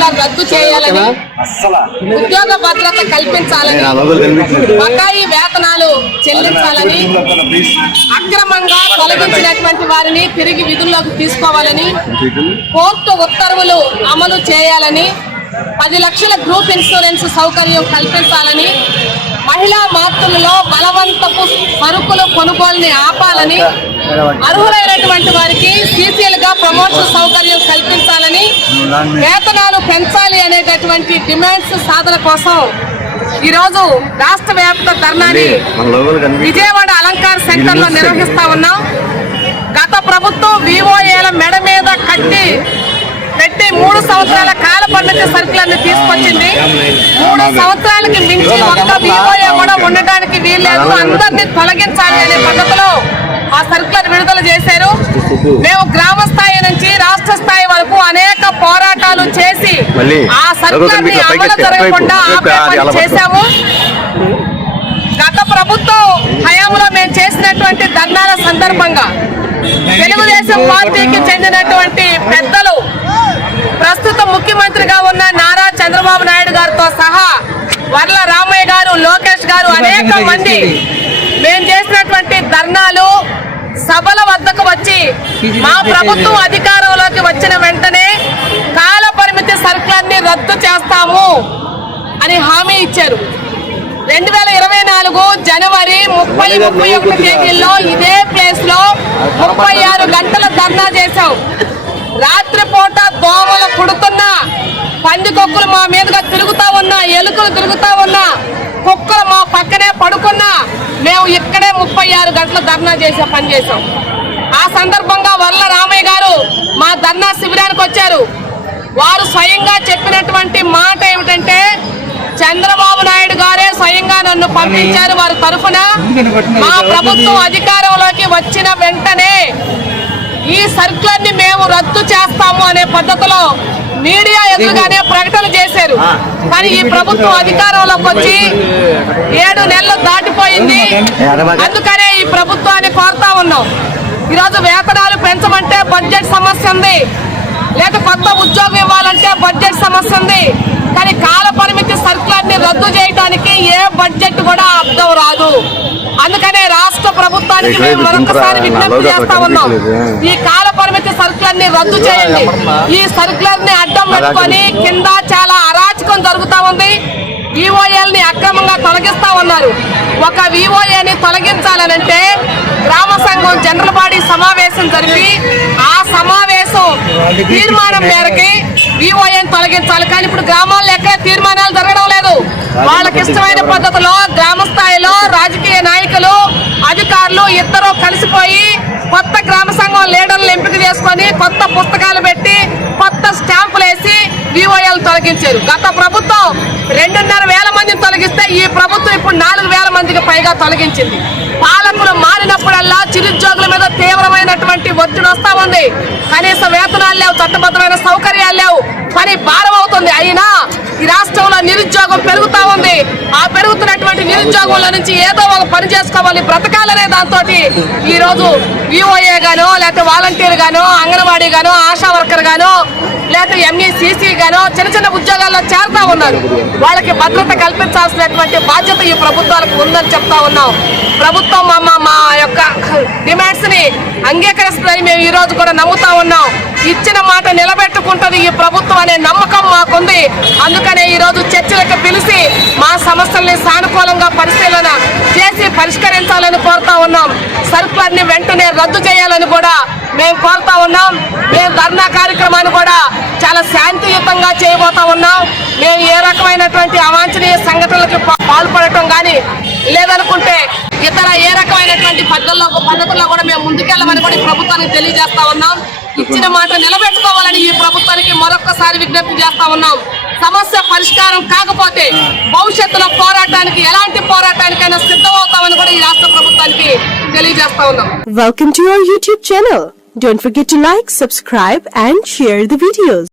Circular రద్దు చేయాలని, ఉద్యోగ భద్రత కల్పించాలని, బకాయి వేతనాలు చెల్లించాలని, అక్రమంగా తొలగించినటువంటి వారిని తిరిగి విధుల్లోకి తీసుకోవాలని, కోర్టు ఉత్తర్వులు అమలు చేయాలని, 10 లక్షల గ్రూప్ ఇన్సూరెన్స్ సౌకర్యం కల్పించాలని, మహిళా మార్పులలో బలవంతపు సరుకులు కొనుగోలుని ఆపాలని, అర్హులైనటువంటి వారికి సీసీఎల్ గా ప్రమోషన్ సౌకర్యం కల్పించాలని, వేతనాలు పెంచాలి అనేటటువంటి డిమాండ్స్ సాధన కోసం ఈరోజు రాష్ట్ర వ్యాప్త ధర్నాని విజయవాడ అలంకార్ సెంటర్ లో నిర్వహిస్తా ఉన్నాం. గత ప్రభుత్వం వివోఏల మెడ మీద కట్టి పెట్టి 3 సంవత్సరాల కాల పరిమితి సర్కులర్ని తీసుకొచ్చింది. 3 సంవత్సరాలకి మించి ఒక్క వివోఏ కూడా ఉండటానికి వీల్లేదు, అందరినీ తొలగించాలి అనే పద్ధతిలో ఆ సర్కులర్ విడుదల చేశారు. మేము గ్రామ స్థాయి నుంచి రాష్ట్ర స్థాయి వరకు అనేక పోరాటాలు చేసి ఆ సర్కులర్ని అమలు జరగకుండా చేశాము. గత ప్రభుత్వం హయాంలో మేము చేసినటువంటి ధర్నాల సందర్భంగా తెలుగుదేశం పార్టీకి చెందినటువంటి పెద్దలు, ప్రస్తుత ముఖ్యమంత్రిగా ఉన్న నారా చంద్రబాబు నాయుడు గారితో సహా వర్ల రామయ్య గారు, లోకేష్ గారు, అనేక మంది మేము చేసినటువంటి ధర్నాలు సభల వద్దకు వచ్చి మా ప్రభుత్వం అధికారంలోకి వచ్చిన వెంటనే కాల పరిమితి సర్కులర్ని రద్దు చేస్తాము అని హామీ ఇచ్చారు. 2024 జనవరి 30, 31 తేదీల్లో ఇదే ప్లేస్ లో 36 గంటల ధర్నా చేశాం. రాత్రిపూట దోమలు కుడుతున్నా, పందికొక్కులు మా మీదుగా తిరుగుతా ఉన్నా, ఎలుకలు తిరుగుతా ఉన్నా, కుక్కలు మా పక్కనే పడుకున్నా మేము ఇక్కడే 36 గంటల ధర్నా చేసే పని చేశాం. ఆ సందర్భంగా వర్ల రామయ్య గారు మా ధర్నా శిబిరానికి వచ్చారు. వారు స్వయంగా చెప్పినటువంటి మాట ఏమిటంటే, చంద్రబాబు నాయుడు గారే స్వయంగా నన్ను పంపించారు వారి తరఫున. మా ప్రభుత్వం అధికారంలోకి వచ్చిన వెంటనే ఈ సర్కులర్ ని మేము రద్దు చేస్తాము అనే పద్ధతిలో మీడియా ఎదురుగానే ప్రకటన చేశారు. కానీ ఈ ప్రభుత్వం అధికారంలోకి వచ్చి 7 నెలలు దాటిపోయింది. అందుకనే ఈ ప్రభుత్వాన్ని కోరుతా ఉన్నాం. ఈరోజు వేతనాలు పెంచమంటే బడ్జెట్ సమస్య ఉంది, లేదా కొత్త ఉద్యోగం ఇవ్వాలంటే బడ్జెట్ సమస్య ఉంది. కానీ కాల పరిమితి సర్కులర్ ని రద్దు చేయడానికి ఏ బడ్జెట్ కూడా అర్థం రాదు. అందుకనే రాష్ట్ర ప్రభుత్వానికి మేము మరొకసారి విజ్ఞప్తి చేస్తా ఉన్నాం, ఈ కాల పరిమితి సర్కులర్ ని రద్దు చేయండి. ఈ సర్కులర్ ని అడ్డం పెట్టుకొని కింద చాలా అరాచకం జరుగుతా ఉంది. వివోఏల్ ని అక్రమంగా తొలగిస్తా ఉన్నారు. ఒక వివోఏని తొలగించాలనంటే గ్రామ సంఘం జనరల్ బాడీ సమావేశం జరిపి ఆ సమావేశం తీర్మానం మేరకి వివోఏని తొలగించాలి. కానీ ఇప్పుడు గ్రామాల్లో ఎక్కడ తీర్మానాలు జరగడం లేదు. వాళ్ళకి ఇష్టమైన పద్ధతిలో గ్రామ స్థాయిలో రాజకీయ నాయకులు, అధికారులు ఇద్దరు కలిసిపోయి కొత్త గ్రామ సంఘం లీడర్లు ఎంపిక చేసుకొని కొత్త పుస్తకాలు పెట్టి కొత్త స్టాంపులు వేసి వివోఏలు తొలగించారు. గత ప్రభుత్వం 2,500 మందిని తొలగిస్తే ఈ ప్రభుత్వం ఇప్పుడు 4,000 మందికి పైగా తొలగించింది. పాలకులు మారినప్పుడల్లా చిరుద్యోగుల మీద తీవ్రమైనటువంటి ఒత్తిడి వస్తా ఉంది. కనీస వేతనాలు లేవు, చట్టబద్ధమైన సౌకర్యాలు లేవు, పని భారం అవుతుంది. అయినా ఈ రాష్ట్రంలో నిరుద్యోగం పెరుగుతా ఉంది. ఆ పెరుగుతున్నటువంటి నిరుద్యోగంలో నుంచి ఏదో ఒక పని చేసుకోవాలి, బ్రతకాలనే దాంతో ఈ రోజు వివోఏ గానో, లేకపోతే వాలంటీర్ గానో, అంగన్వాడీ గానో, ఆశా వర్కర్ గానో, లేకపోతే ఎంఈసీసీ గానో చిన్న ఉద్యోగాల్లో చేరుతా ఉన్నారు. వాళ్ళకి భద్రత కల్పించాల్సినటువంటి బాధ్యత ఈ ప్రభుత్వాలకు ఉందని చెప్తా ఉన్నాం. ప్రభుత్వం మా యొక్క డిమాండ్స్ ని అంగీకరిస్తుందని మేము ఈ రోజు కూడా నమ్ముతా ఉన్నాం. ఇచ్చిన మాట నిలబెట్టుకుంటది ఈ ప్రభుత్వం అనే నమ్మకం మాకుంది. అందుకనే ఈ రోజు చర్చలకు పిలిచి మా సమస్యల్ని సానుకూలంగా పరిశీలన చేసి పరిష్కరించాలని కోరుతా ఉన్నాం. సర్కులర్ ని వెంటనే రద్దు చేయాలని కూడా మేము కోరుతా ఉన్నాం. మేము ధర్నా కార్యక్రమాన్ని కూడా చాలా శాంతియుతంగా చేయబోతా ఉన్నాం. మేము ఏ రకమైనటువంటి అవాంఛనీయ సంఘటనలకు పాల్పడటం కానీ లేదనుకుంటే ఇతర ఏ రకమైనటువంటి పద్ధతుల్లో కూడా మేము ముందుకెళ్ళమని కూడా ఈ ప్రభుత్వానికి తెలియజేస్తా ఉన్నాం. ఇచ్చిన మాట నిలబెట్టుకోవాలని ఈ ప్రభుత్వానికి మరొకసారి విజ్ఞప్తి చేస్తా ఉన్నాం. సమస్య పరిష్కారం కాకపోతే భవిష్యత్తులో పోరాటానికి ఎలాంటి పోరాటానికైనా సిద్ధమవుతామని కూడా ఈ రాష్ట్ర ప్రభుత్వానికి తెలియజేస్తా ఉన్నాం. Welcome to our YouTube channel. Don't forget to like, subscribe and share the videos.